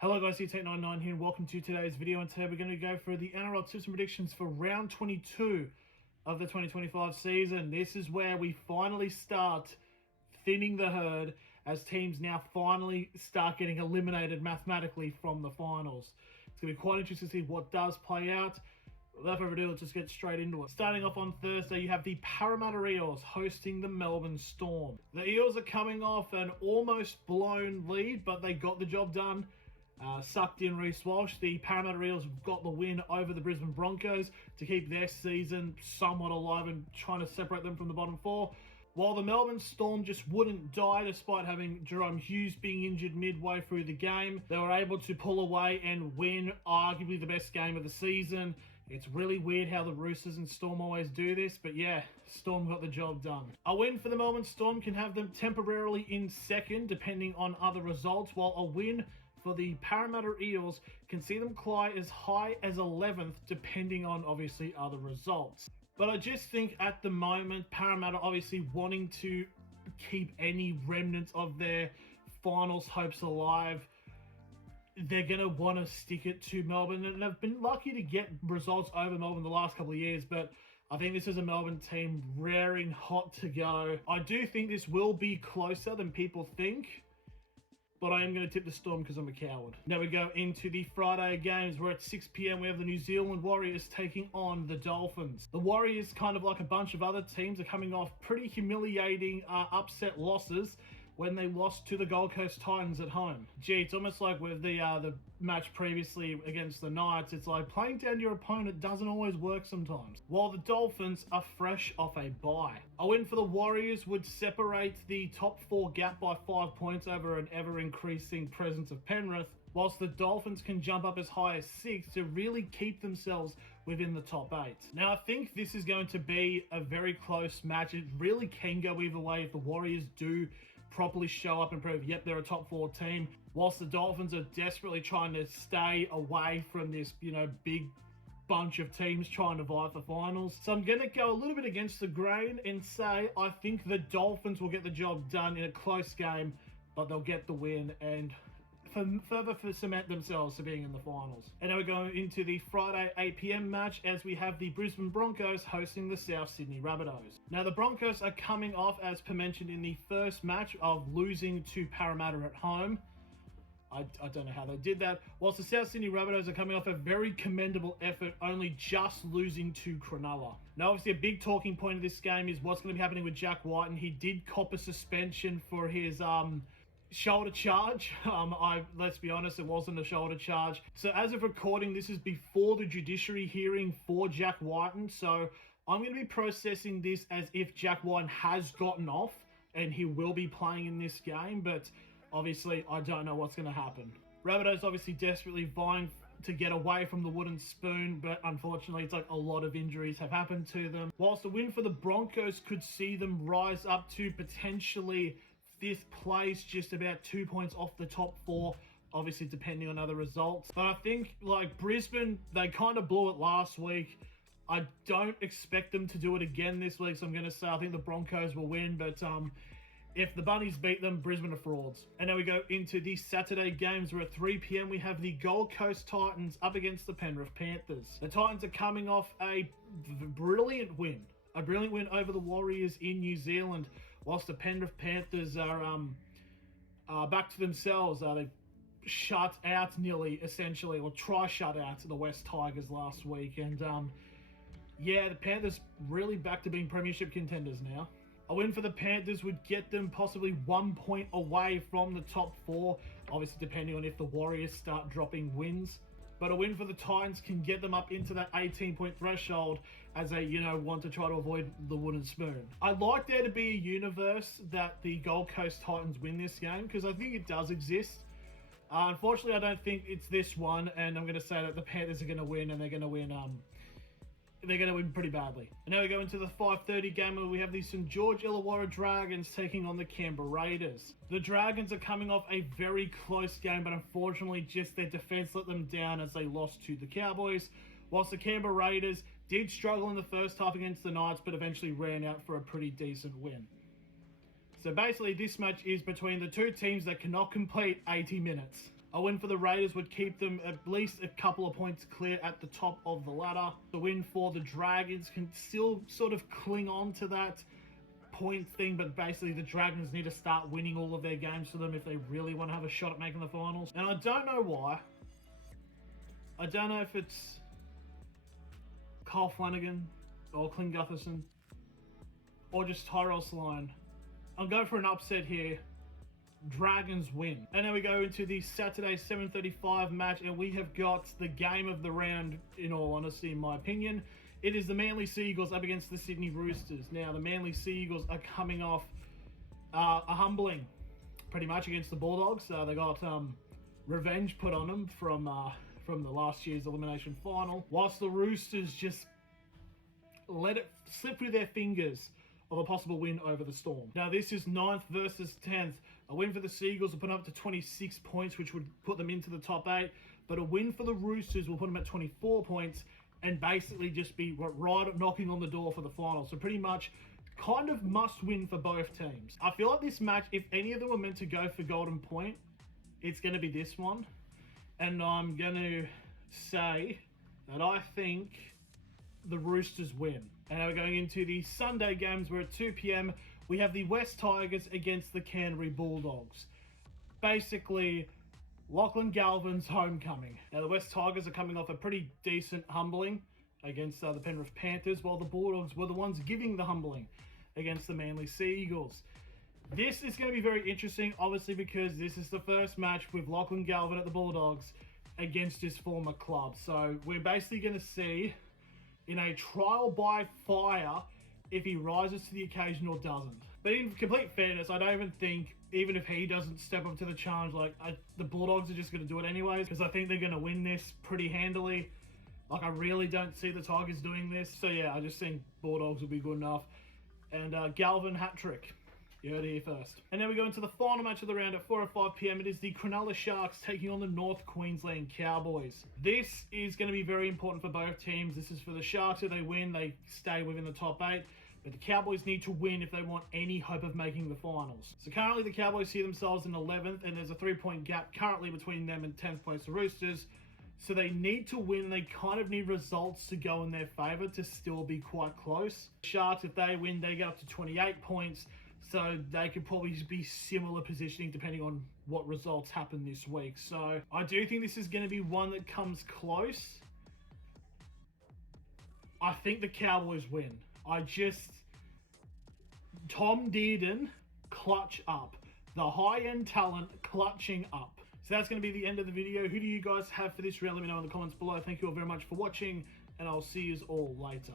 Hello guys, Take99 here and welcome to today's video, and today we're going to go for the NRL tips and predictions for round 22 of the 2025 season. This is where we finally start thinning the herd as teams now finally start getting eliminated mathematically from the finals. It's going to be quite interesting to see what does play out. Without further ado, let's just get straight into it. Starting off on Thursday, you have the Parramatta Eels hosting the Melbourne Storm. The Eels are coming off an almost blown lead, but they got the job done. Sucked in Reece Walsh. The Parramatta Eels have got the win over the Brisbane Broncos to keep their season somewhat alive and trying to separate them from the bottom four. While the Melbourne Storm just wouldn't die despite having Jerome Hughes being injured midway through the game, they were able to pull away and win arguably the best game of the season. It's really weird how the Roosters and Storm always do this, but yeah, Storm got the job done. A win for the Melbourne Storm can have them temporarily in second depending on other results, while a win for the Parramatta Eels can see them climb as high as 11th depending on obviously other results. But I just think at the moment, Parramatta obviously wanting to keep any remnants of their finals hopes alive, they're going to want to stick it to Melbourne. And they've been lucky to get results over Melbourne the last couple of years, but I think this is a Melbourne team raring hot to go. I do think this will be closer than people think, but I am going to tip the Storm because I'm a coward. Now we go into the Friday games where at 6 p.m. we have the New Zealand Warriors taking on the Dolphins. The Warriors, kind of like a bunch of other teams, are coming off pretty humiliating upset losses when they lost to the Gold Coast Titans at home. Gee, it's almost like with the match previously against the Knights, it's like playing down your opponent doesn't always work sometimes. While the Dolphins are fresh off a bye. A win for the Warriors would separate the top four gap by 5 points over an ever-increasing presence of Penrith, whilst the Dolphins can jump up as high as 6 to really keep themselves within the top 8. Now, I think this is going to be a very close match. It really can go either way if the Warriors do properly show up and prove, yep, they're a top 4 team, whilst the Dolphins are desperately trying to stay away from this, big bunch of teams trying to vie for finals. So I'm going to go a little bit against the grain and say I think the Dolphins will get the job done in a close game, but they'll get the win and further cement themselves to being in the finals. And now we're going into the Friday 8 p.m. match as we have the Brisbane Broncos hosting the South Sydney Rabbitohs. Now the Broncos are coming off, as per mentioned in the first match, of losing to Parramatta at home. I don't know how they did that. Whilst the South Sydney Rabbitohs are coming off a very commendable effort, only just losing to Cronulla. Now obviously a big talking point of this game is what's going to be happening with Jack White, and he did cop a suspension for his shoulder charge. Let's be honest, it wasn't a shoulder charge. So as of recording, this is before the judiciary hearing for Jack Whiten. So I'm going to be processing this as if Jack Whiten has gotten off and he will be playing in this game. But obviously, I don't know what's going to happen. Rabbitohs obviously desperately vying to get away from the wooden spoon, but unfortunately, it's like a lot of injuries have happened to them. Whilst the win for the Broncos could see them rise up to potentially 5th place, just about 2 points off the top 4, obviously depending on other results. But I think like Brisbane, they kind of blew it last week. I don't expect them to do it again this week, so I'm going to say I think the Broncos will win, but if the Bunnies beat them, Brisbane are frauds. And now we go into the Saturday games where at 3 p.m. we have the Gold Coast Titans up against the Penrith Panthers. The Titans are coming off a brilliant win. A brilliant win over the Warriors in New Zealand, whilst the Penrith Panthers are back to themselves. They shut out nearly, essentially, or shut out the West Tigers last week. And yeah, the Panthers really back to being premiership contenders now. A win for the Panthers would get them possibly 1 point away from the top 4, obviously depending on if the Warriors start dropping wins. But a win for the Titans can get them up into that 18-point threshold as they, want to try to avoid the wooden spoon. I'd like there to be a universe that the Gold Coast Titans win this game because I think it does exist. Unfortunately, I don't think it's this one, and I'm going to say that the Panthers are going to win, and they're going to win. They're going to win pretty badly. And now we go into the 5:30 game where we have the St. George Illawarra Dragons taking on the Canberra Raiders. The Dragons are coming off a very close game, but unfortunately just their defense let them down as they lost to the Cowboys, whilst the Canberra Raiders did struggle in the first half against the Knights, but eventually ran out for a pretty decent win. So basically this match is between the two teams that cannot complete 80 minutes. A win for the Raiders would keep them at least a couple of points clear at the top of the ladder. The win for the Dragons can still sort of cling on to that point thing, but basically the Dragons need to start winning all of their games for them if they really want to have a shot at making the finals. And I don't know why. I don't know if it's Kyle Flanagan or Clint Gutherson or just Tyrell Sloan. I'll go for an upset here. Dragons win. And now we go into the Saturday 7:35 match, and we have got the game of the round, in all honesty, in my opinion. It is the Manly Sea Eagles up against the Sydney Roosters. Now, the Manly Sea Eagles are coming off a humbling, pretty much, against the Bulldogs. They got revenge put on them from the last year's elimination final, whilst the Roosters just let it slip through their fingers of a possible win over the Storm. Now, this is 9th versus 10th. A win for the Seagulls will put them up to 26 points, which would put them into the top 8. But a win for the Roosters will put them at 24 points and basically just be right knocking on the door for the final. So pretty much kind of must win for both teams. I feel like this match, if any of them were meant to go for Golden Point, it's going to be this one. And I'm going to say that I think the Roosters win. And now we're going into the Sunday games where at 2 p.m. we have the West Tigers against the Canterbury Bulldogs. Basically, Lachlan Galvin's homecoming. Now, the West Tigers are coming off a pretty decent humbling against the Penrith Panthers, while the Bulldogs were the ones giving the humbling against the Manly Sea Eagles. This is going to be very interesting, obviously, because this is the first match with Lachlan Galvin at the Bulldogs against his former club. So we're basically going to see, in a trial by fire, if he rises to the occasion or doesn't. But in complete fairness, I don't even think, even if he doesn't step up to the challenge, the Bulldogs are just going to do it anyways, because I think they're going to win this pretty handily. I really don't see the Tigers doing this. So yeah, I just think Bulldogs will be good enough. And Galvin hat-trick. You heard it here first. And now we go into the final match of the round at 4:05 p.m. It is the Cronulla Sharks taking on the North Queensland Cowboys. This is going to be very important for both teams. This is for the Sharks. If they win, they stay within the top 8. But the Cowboys need to win if they want any hope of making the finals. So currently the Cowboys see themselves in 11th, and there's a 3-point gap currently between them and 10th place the Roosters. So they need to win. They kind of need results to go in their favour to still be quite close. Sharks, if they win, they get up to 28 points. So they could probably be similar positioning depending on what results happen this week. So I do think this is going to be one that comes close. I think the Cowboys win. Tom Dearden, clutch up. The high-end talent clutching up. So that's going to be the end of the video. Who do you guys have for this round? Let me know in the comments below. Thank you all very much for watching, and I'll see you all later.